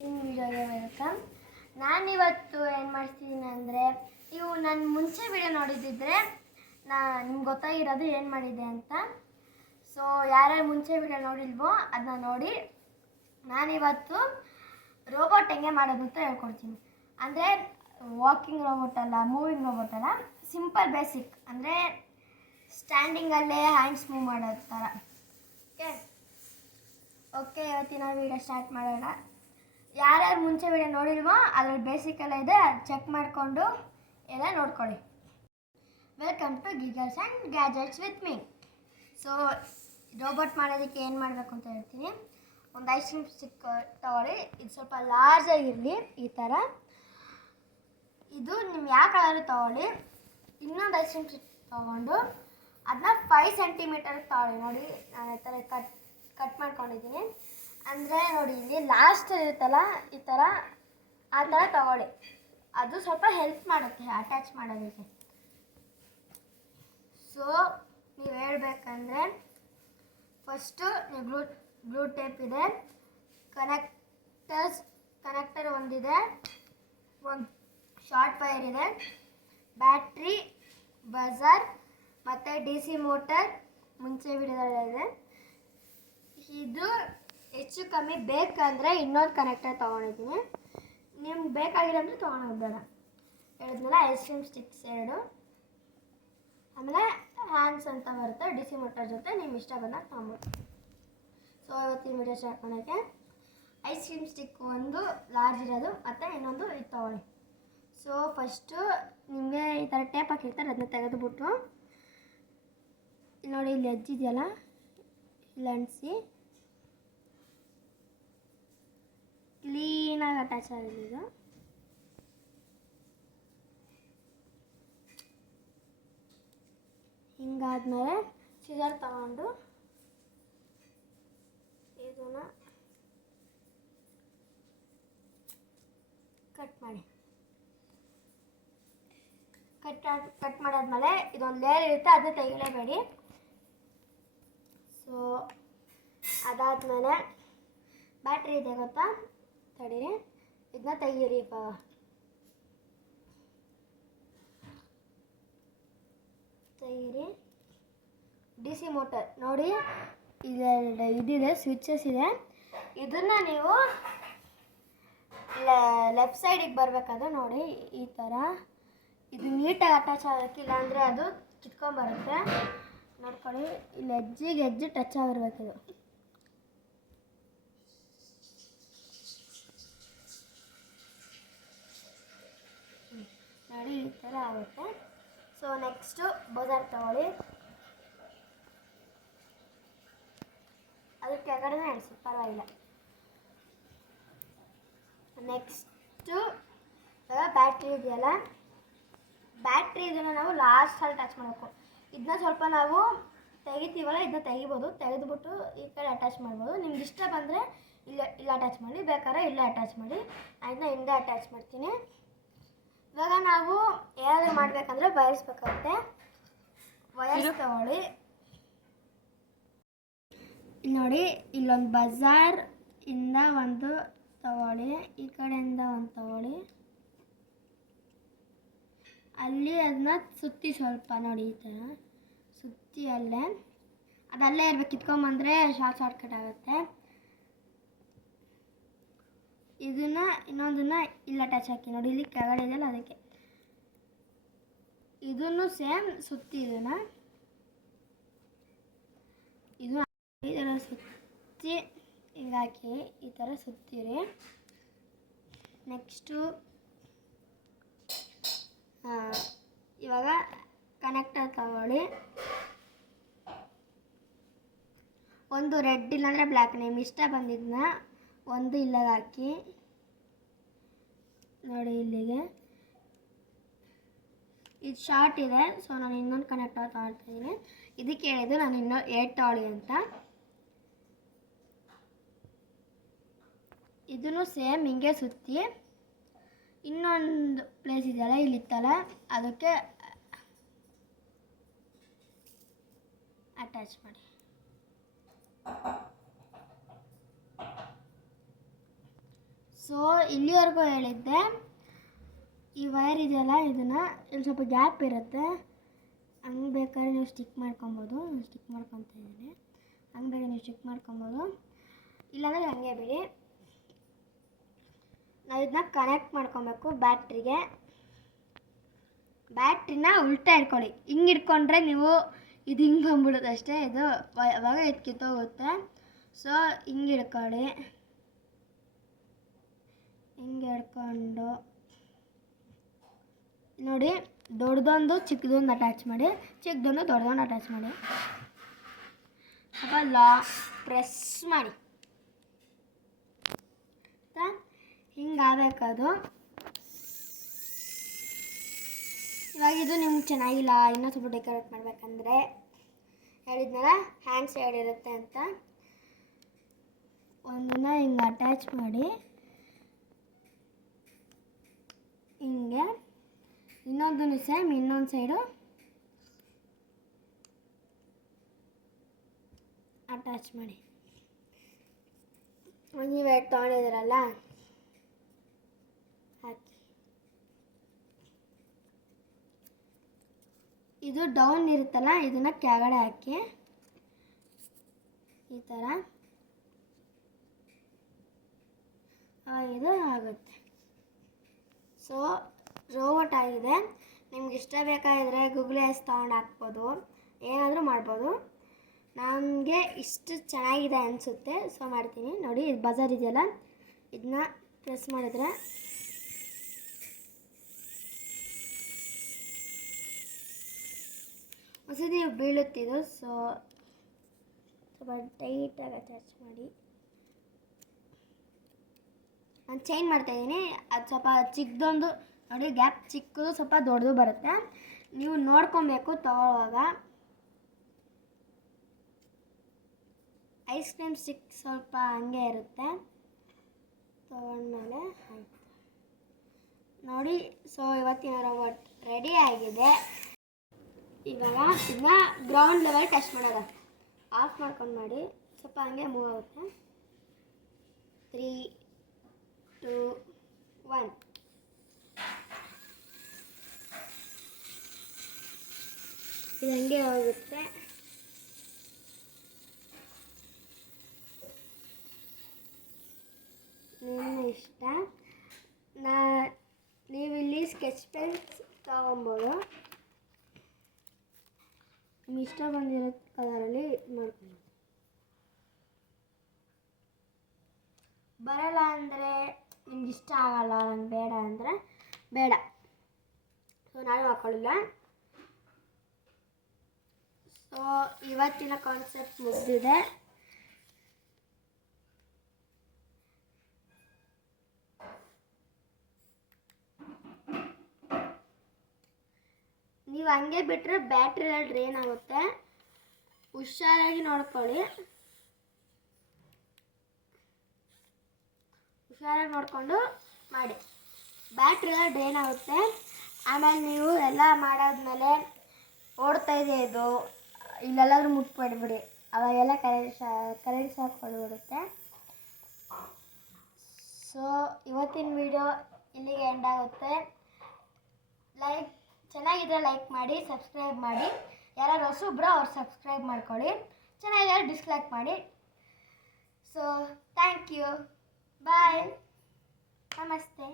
ವಿಡಿಯೋಗೆ ವೆಲ್ಕಮ್. ನಾನಿವತ್ತು ಏನು ಮಾಡ್ತಿದ್ದೀನಿ ಅಂದರೆ, ನೀವು ನನ್ನ ಮುಂಚೆ ವಿಡಿಯೋ ನೋಡಿದ್ದಿದ್ರೆ ನಿಮ್ಗೆ ಗೊತ್ತಾಗಿರೋದು ಏನು ಮಾಡಿದೆ ಅಂತ. ಸೊ ಯಾರ್ಯಾರು ಮುಂಚೆ ವಿಡಿಯೋ ನೋಡಿಲ್ವೋ ಅದನ್ನ ನೋಡಿ. ನಾನಿವತ್ತು ರೋಬೋಟ್ ಹೆಂಗೆ ಮಾಡೋದು ಅಂತ ಹೇಳ್ಕೊಡ್ತೀನಿ. ಅಂದರೆ ವಾಕಿಂಗ್ ರೋಬೋಟ್ ಅಲ್ಲ, ಮೂವಿಂಗ್ ರೋಬೋಟ್ ಅಲ್ಲ, ಸಿಂಪಲ್ ಬೇಸಿಕ್, ಅಂದರೆ ಸ್ಟ್ಯಾಂಡಿಂಗಲ್ಲೇ ಹ್ಯಾಂಡ್ಸ್ ಮೂವ್ ಮಾಡೋದು ಥರ. ಓಕೆ, ಇವತ್ತಿನ ವಿಡಿಯೋ ಸ್ಟಾರ್ಟ್ ಮಾಡೋಣ. ಯಾರ್ಯಾರು ಮುಂಚೆ ವಿಡಿಯೋ ನೋಡಿಲ್ವೋ ಅದ್ರಲ್ಲಿ ಬೇಸಿಕ್ ಎಲ್ಲ ಇದೆ, ಚೆಕ್ ಮಾಡಿಕೊಂಡು ಎಲ್ಲ ನೋಡ್ಕೊಳ್ಳಿ. Welcome to Giggles and Gadgets with me. So robot ಮಾಡೋದಕ್ಕೆ ಏನು ಮಾಡಬೇಕು ಅಂತ ಹೇಳ್ತೀನಿ. ಒಂದು ಐಸ್ ಕ್ರೀಮ್ ಸ್ಟಿಕ್ ತಗೊಳ್ಳಿ. ಇದು ಸ್ವಲ್ಪ ಲಾರ್ಜ್ ಆಗಿರಲಿ, ಈ ಥರ. ಇದು ನಿಮ್ಮ ಯಾವ ಕಲರು ತಗೊಳ್ಳಿ. ಇನ್ನೊಂದು ಐಸ್ ಕ್ರೀಮ್ ಸ್ಟಿಕ್ ತೊಗೊಂಡು ಅದನ್ನ 5 ಸೆಂಟಿಮೀಟರ್ ತಗೊಳ್ಳಿ. ನೋಡಿ, ನಾನು ಈ ಥರ ಕಟ್ ಮಾಡ್ಕೊಂಡಿದ್ದೀನಿ. ಅಂದರೆ ನೋಡಿ, ಇಲ್ಲಿ ಲಾಸ್ಟ್ ಇರುತ್ತಲ್ಲ, ಈ ಥರ, ಆ ಥರ ತಗೊಳ್ಳಿ. ಅದು ಸ್ವಲ್ಪ ಹೆಲ್ಪ್ ಮಾಡುತ್ತೆ ಅಟ್ಯಾಚ್ ಮಾಡೋದಕ್ಕೆ. ಸೊ ನೀವು ಹೇಳ್ಬೇಕಂದ್ರೆ ಫಸ್ಟು ನೀವು ಬ್ಲೂ ಟೇಪ್ ಇದೆ, ಕನೆಕ್ಟರ್ ಒಂದಿದೆ, ಒಂದು ಶಾರ್ಟ್ ವೈರ್ ಇದೆ, ಬ್ಯಾಟ್ರಿ, ಬಜರ್ ಮತ್ತು DC ಮೋಟರ್ ಮುಂಚೆ ವಿಡಿಯೋದಲ್ಲಿದೆ. ಇದು ಹೆಚ್ಚು ಕಮ್ಮಿ ಬೇಕಂದರೆ ಇನ್ನೊಂದು ಕನೆಕ್ಟರ್ ತೊಗೊಂಡಿದ್ದೀನಿ. ನಿಮ್ಗೆ ಬೇಕಾಗಿಲ್ಲ ಅಂದರೆ ತೊಗೊಳೋದು ಬೇಡ. ಹೇಳಿದ್ಮೇಲೆ ಐಸ್ ಕ್ರೀಮ್ ಸ್ಟಿಕ್ಸ್ 2, ಆಮೇಲೆ ಹ್ಯಾಂಡ್ಸ್ ಅಂತ ಬರುತ್ತೆ DC ಮೋಟರ್ ಜೊತೆ. ನಿಮ್ಮ ಇಷ್ಟ ಬಂದಾಗ ತೊಗೊಬೋದು. ಸೊ ಇವತ್ತಿನ ವಿಡಿಯೋ ಸ್ಟಾರ್ಟ್ ಮಾಡೋಕ್ಕೆ ಐಸ್ ಕ್ರೀಮ್ ಸ್ಟಿಕ್ ಒಂದು ಲಾರ್ಜ್ ಇರೋದು ಮತ್ತು ಇನ್ನೊಂದು ಇದು ತೊಗೊಳ್ಳಿ. ಸೊ ಫಸ್ಟು ನಿಮಗೆ ಈ ಥರ ಟೇಪ್ ಹಾಕಿರ್ತಾರೆ, ಅದನ್ನ ತೆಗೆದುಬಿಟ್ಟು ನೋಡಿ, ಇಲ್ಲಿ ಎಡ್ಜ್ ಇದೆಯಲ್ಲ, ಇಲ್ಲಿ ಅಂಟಿಸಿ ಕ್ಲೀನಾಗಿ ಅಟ್ಯಾಚ್ ಆಗಿದೆ. ಇದು ಹಿಂಗಾದ್ಮೇಲೆ ಸಿಸರ್ ತಗೊಂಡು ಇದನ್ನು ಕಟ್ ಮಾಡಿ. ಕಟ್ ಮಾಡಾದ್ಮೇಲೆ ಇದೊಂದು ಲೇಯರ್ ಇರುತ್ತೆ, ಅದು ತೆಗಿಲೇಬೇಡಿ. ಸೊ ಅದಾದಮೇಲೆ ಬ್ಯಾಟ್ರಿ ಇದೆ ಗೊತ್ತಾ, ತಡೀರಿ, ಇದನ್ನ ತೆಗೀರಿ. ತೆಗೀರಿ. DC ಮೋಟರ್ ನೋಡಿ, ಇದಿದೆ, ಸ್ವಿಚಸ್ ಇದೆ. ಇದನ್ನು ನೀವು ಲೆಫ್ಟ್ ಸೈಡಿಗೆ ಬರಬೇಕಾದ್ರೆ ನೋಡಿ, ಈ ಥರ ಇದು ನೀಟಾಗಿ ಅಟ್ಯಾಚ್ ಆಗೋಕ್ಕೆ, ಇಲ್ಲಾಂದರೆ ಅದು ಕಿತ್ಕೊಂಡ್ಬರುತ್ತೆ. ನೋಡ್ಕೊಳ್ಳಿ, ಇಲ್ಲಿ ಎಜ್ಜು ಟಚ್ ಆಗಿರ್ಬೇಕು. ಇದು ನೋಡಿ, ಈ ಥರ ಆಗುತ್ತೆ. ಸೊ ನೆಕ್ಸ್ಟು ಬಜಾರ್ ತಗೊಳ್ಳಿ. ಅದಕ್ಕೆ ಕೆಳಗಡೆ ಅನಿಸಿ, ಪರವಾಗಿಲ್ಲ. ನೆಕ್ಸ್ಟು ಬ್ಯಾಟ್ರಿ ಇದೆಯಲ್ಲ, ಬ್ಯಾಟ್ರಿ ಇದನ್ನು ನಾವು ಲಾಸ್ಟಲ್ಲಿ ಟಚ್ ಮಾಡಬೇಕು. ಇದನ್ನ ಸ್ವಲ್ಪ ನಾವು ತೆಗಿತೀವಲ್ಲ, ಇದನ್ನ ತೆಗಿಬೋದು. ತೆಗೆದುಬಿಟ್ಟು ಈ ಕಡೆ ಅಟ್ಯಾಚ್ ಮಾಡ್ಬೋದು. ನಿಮ್ಗೆ ಇಷ್ಟ ಬಂದರೆ ಇಲ್ಲ ಅಟ್ಯಾಚ್ ಮಾಡಿ, ಬೇಕಾದ್ರೆ ಇಲ್ಲೇ ಅಟ್ಯಾಚ್ ಮಾಡಿ. ಅದನ್ನ ಹಿಂದೆ ಅಟ್ಯಾಚ್ ಮಾಡ್ತೀನಿ. ಇವಾಗ ನಾವು ಏನಾದರೂ ಮಾಡಬೇಕಂದ್ರೆ ವಯರ್ಸ್ಬೇಕಾಗುತ್ತೆ. ವಯರ್ಸ್ ತಗೊಳ್ಳಿ. ನೋಡಿ, ಇಲ್ಲೊಂದು ಬಜಾರ್ ಇಂದ ಒಂದು ತಗೊಳ್ಳಿ, ಈ ಕಡೆಯಿಂದ ಒಂದು ತಗೊಳ್ಳಿ. ಅಲ್ಲಿ ಅದನ್ನ ಸುತ್ತಿ ಸ್ವಲ್ಪ, ನೋಡಿ, ಈ ಥರ ಸುತ್ತಿ ಅದಲ್ಲೇ ಇರ್ಬೇಕು. ಕಿತ್ಕೊಂಬಂದರೆ ಶಾರ್ಟ್ಕಟ್ ಆಗುತ್ತೆ. ಇದನ್ನು ಇನ್ನೊಂದನ್ನು ಇಲ್ಲ ಅಟ್ಯಾಚ್ ಹಾಕಿ. ನೋಡಿ, ಇಲ್ಲಿ ಕೆಳಗಡೆ ಇದೆಯಲ್ಲ, ಅದಕ್ಕೆ ಇದನ್ನು ಸೇಮ್ ಸುತ್ತಿ. ಇದನ್ನು ಸುತ್ತಿ ಹಿಂಗಾಕಿ ಈ ಥರ ಸುತ್ತೀರಿ. ನೆಕ್ಸ್ಟು ಇವಾಗ ಕನೆಕ್ಟರ್ ತಗೊಳ್ಳಿ. ಒಂದು ರೆಡ್ ಇಲ್ಲಾಂದರೆ ಬ್ಲ್ಯಾಕ್, ನಿಮ್ಗೆ ಇಷ್ಟ ಬಂದಿದ್ದನ್ನ ಒಂದು ಇಲ್ಲಿಗೆ ಹಾಕಿ. ನೋಡಿ, ಇಲ್ಲಿಗೆ ಇದು ಶಾರ್ಟ್ ಇದೆ. ಸೊ ನಾನು ಇನ್ನೊಂದು ಕನೆಕ್ಟರ್ ತಗೊಳ್ತಿದ್ದೀನಿ. ಇದಕ್ಕೆ ಹೇಳಿದ್ದು ನಾನು ಇನ್ನೂ 8 ತಗೊಳ್ಳಿ ಅಂತ. ಇದನ್ನು ಸೇಮ್ ಹಿಂಗೆ ಸುತ್ತಿ ಇನ್ನೊಂದು ಪ್ಲೇಸ್ ಇದೆಯಲ್ಲ, ಇಲ್ಲಿತ್ತಲ್ಲ, ಅದಕ್ಕೆ ಅಟ್ಯಾಚ್ ಮಾಡಿ. ಸೊ ಇಲ್ಲಿವರೆಗೂ ಹೇಳಿದ್ದೆ. ಈ ವೈರ್ ಇದೆಯಲ್ಲ, ಇದನ್ನು ಇಲ್ಲಿ ಸ್ವಲ್ಪ ಗ್ಯಾಪ್ ಇರುತ್ತೆ, ಹಂಗೆ ಬೇಕಾದ್ರೆ ನೀವು ಸ್ಟಿಕ್ ಮಾಡ್ಕೊಬೋದು. ಸ್ಟಿಕ್ ಮಾಡ್ಕೊತಾ ಇದ್ದೀನಿ, ಹಂಗೆ ಬೇಕಾದ್ರೆ ನೀವು ಸ್ಟಿಕ್ ಮಾಡ್ಕೊಬೋದು, ಇಲ್ಲಾಂದರೆ ಹಂಗೆ ಬಿಡಿ. ನಾವು ಇದನ್ನ ಕನೆಕ್ಟ್ ಮಾಡ್ಕೊಬೇಕು ಬ್ಯಾಟ್ರಿಗೆ. ಬ್ಯಾಟ್ರಿನ ಉಲ್ಟಾ ಇಟ್ಕೊಳ್ಳಿ, ಹಿಂಗೆ ಇಟ್ಕೊಂಡ್ರೆ ನೀವು ಇದು ಹಿಂಗೆ ಬಂದ್ಬಿಡುತ್ತೆ ಅಷ್ಟೇ, ಇದು ಅವಾಗ ಇದು ಕಿತ್ತೋಗುತ್ತೆ. ಸೊ ಹಿಂಗೆ ಹಿಡ್ಕೊಳ್ಳಿ, ಹಿಂಗೆ ಹಿಡ್ಕೊಂಡು ನೋಡಿ, ದೊಡ್ಡದೊಂದು ಚಿಕ್ಕದೊಂದು ಅಟ್ಯಾಚ್ ಮಾಡಿ, ಚಿಕ್ಕದೊಂದು ದೊಡ್ಡದೊಂದು ಅಟ್ಯಾಚ್ ಮಾಡಿ, ಸ್ವಲ್ಪ ಪ್ರೆಸ್ ಮಾಡಿ, ಹಿಂಗಾಗಬೇಕದು. ಇವಾಗ ಇದು ನಿಮ್ಗೆ ಚೆನ್ನಾಗಿಲ್ಲ, ಇನ್ನೂ ಸ್ವಲ್ಪ ಡೆಕೋರೇಟ್ ಮಾಡಬೇಕಂದ್ರೆ ಹೇಳಿದ್ನಲ್ಲ ಹ್ಯಾಂಡ್ ಸೈಡ್ ಇರುತ್ತೆ ಅಂತ, ಒಂದನ್ನು ಹಿಂಗೆ ಅಟ್ಯಾಚ್ ಮಾಡಿ, ಹಿಂಗೆ ಇನ್ನೊಂದನ್ನು ಸೇಮ್ ಇನ್ನೊಂದು ಸೈಡು ಅಟ್ಯಾಚ್ ಮಾಡಿ. ನೀವು ಎರಡು ತೊಗೊಂಡಿದ್ದೀರಲ್ಲ ಹಾಕಿ. ಇದು ಡೌನ್ ಇರುತ್ತಲ್ಲ, ಇದನ್ನು ಕೆಳಗಡೆ ಹಾಕಿ ಈ ಥರ, ಇದು ಆಗುತ್ತೆ. ಸೊ ರೋಬೋಟ್ ಆಗಿದೆ. ನಿಮ್ಗೆ ಇಷ್ಟ ಬೇಕಾಗಿದ್ರೆ ಗೂಗಲ್ ಎಸ್ ತೊಗೊಂಡು ಹಾಕ್ಬೋದು, ಏನಾದರೂ ಮಾಡ್ಬೋದು. ನನಗೆ ಇಷ್ಟು ಚೆನ್ನಾಗಿದೆ ಅನಿಸುತ್ತೆ, ಸೊ ಮಾಡ್ತೀನಿ. ನೋಡಿ, ಇದು ಬಜಾರ್ ಇದೆಯಲ್ಲ, ಇದನ್ನ ಪ್ರೆಸ್ ಮಾಡಿದ್ರೆ ಒಂದ್ಸತಿ ಬೀಳುತ್ತಿದ್ದು. ಸೊ ಸ್ವಲ್ಪ ಟೈಟಾಗಿ ಅಟ್ಯಾಚ್ ಮಾಡಿ. ನಾನು ಚೇಂಜ್ ಮಾಡ್ತಾಯಿದ್ದೀನಿ, ಅದು ಸ್ವಲ್ಪ ಚಿಕ್ಕದೊಂದು ನೋಡಿ, ಗ್ಯಾಪ್ ಚಿಕ್ಕದು ಸ್ವಲ್ಪ ದೊಡ್ಡದು ಬರುತ್ತೆ, ನೀವು ನೋಡ್ಕೊಬೇಕು ತಗೊಳ್ಳುವಾಗ. ಐಸ್ ಕ್ರೀಮ್ ಸ್ಟಿಕ್ ಸ್ವಲ್ಪ ಹಂಗೆ ಇರುತ್ತೆ, ತೊಗೊಂಡ್ಮೇಲೆ ಆಯಿತು ನೋಡಿ. ಸೊ ಇವತ್ತಿನ ರೋಬೋಟ್ ರೆಡಿ ಆಗಿದೆ. ಇವಾಗ ಇದನ್ನ ಗ್ರೌಂಡ್ ಲೆವೆಲ್ ಟೆಸ್ಟ್ ಮಾಡೋದ. ಆಫ್ ಮಾಡ್ಕೊಂಡು ಮಾಡಿ, ಸ್ವಲ್ಪ ಹಂಗೆ ಮೂವ್ ಆಗುತ್ತೆ. 3, 2, 1. ಇದು ಹಂಗೆ ಹೋಗುತ್ತೆ. ನಿಮ್ಮ ಇಷ್ಟ. ನೀವಿಲ್ಲಿ ಸ್ಕೆಚ್ ಪೆನ್ಸ್ ತಗೊಬೋದು, ನಿಮ್ಗೆ ಇಷ್ಟ ಬಂದಿರೋ ಕಲರಲ್ಲಿ ಮಾಡ್ಕೊಂಡು. ಬರಲ್ಲ ಅಂದರೆ ನಿಮ್ಗೆ ಇಷ್ಟ ಆಗಲ್ಲ, ನಂಗೆ ಬೇಡ ಅಂದರೆ ಬೇಡ. ಸೊ ನಾನು ಹಾಕೊಳ್ಳಿಲ್ಲ. ಸೊ ಇವತ್ತಿನ ಕಾನ್ಸೆಪ್ಟ್ ಮುಗಿದಿದೆ. ನೀವು ಹಂಗೆ ಬಿಟ್ಟರೆ ಬ್ಯಾಟ್ರಿ ಎಲ್ಲ ಡ್ರೈನ್ ಆಗುತ್ತೆ, ಹುಷಾರಾಗಿ ನೋಡ್ಕೊಳ್ಳಿ. ಹುಷಾರಾಗಿ ನೋಡಿಕೊಂಡು ಮಾಡಿ, ಬ್ಯಾಟ್ರಿ ಎಲ್ಲ ಡ್ರೈನ್ ಆಗುತ್ತೆ. ಆಮೇಲೆ ನೀವು ಎಲ್ಲ ಮಾಡಾದ್ಮೇಲೆ ಓಡ್ತಾ ಇದೆ ಇದು, ಇಲ್ಲೆಲ್ಲಾದ್ರೂ ಮುಟ್ಬಿಡ್ಬಿಡಿ, ಅವಾಗೆಲ್ಲ ಕರೆಂಟ್ ಶಾಕ್ ಹೊಡೆದ್ಬಿಡುತ್ತೆ. ಸೊ ಇವತ್ತಿನ ವಿಡಿಯೋ ಇಲ್ಲಿಗೆ ಎಂಡ್ ಆಗುತ್ತೆ. ಚೆನ್ನಾಗಿದ್ರೆ ಲೈಕ್ ಮಾಡಿ, ಸಬ್ಸ್ಕ್ರೈಬ್ ಮಾಡಿ. ಯಾರು ಹೊಸಬ್ರು ಅವ್ರು ಸಬ್ಸ್ಕ್ರೈಬ್ ಮಾಡ್ಕೊಳ್ಳಿ, ಚೆನ್ನಾಗಿದ್ರೆ ಡಿಸ್ಲೈಕ್ ಮಾಡಿ. ಸೊ ಥ್ಯಾಂಕ್ ಯು, ಬಾಯ್, ನಮಸ್ತೆ.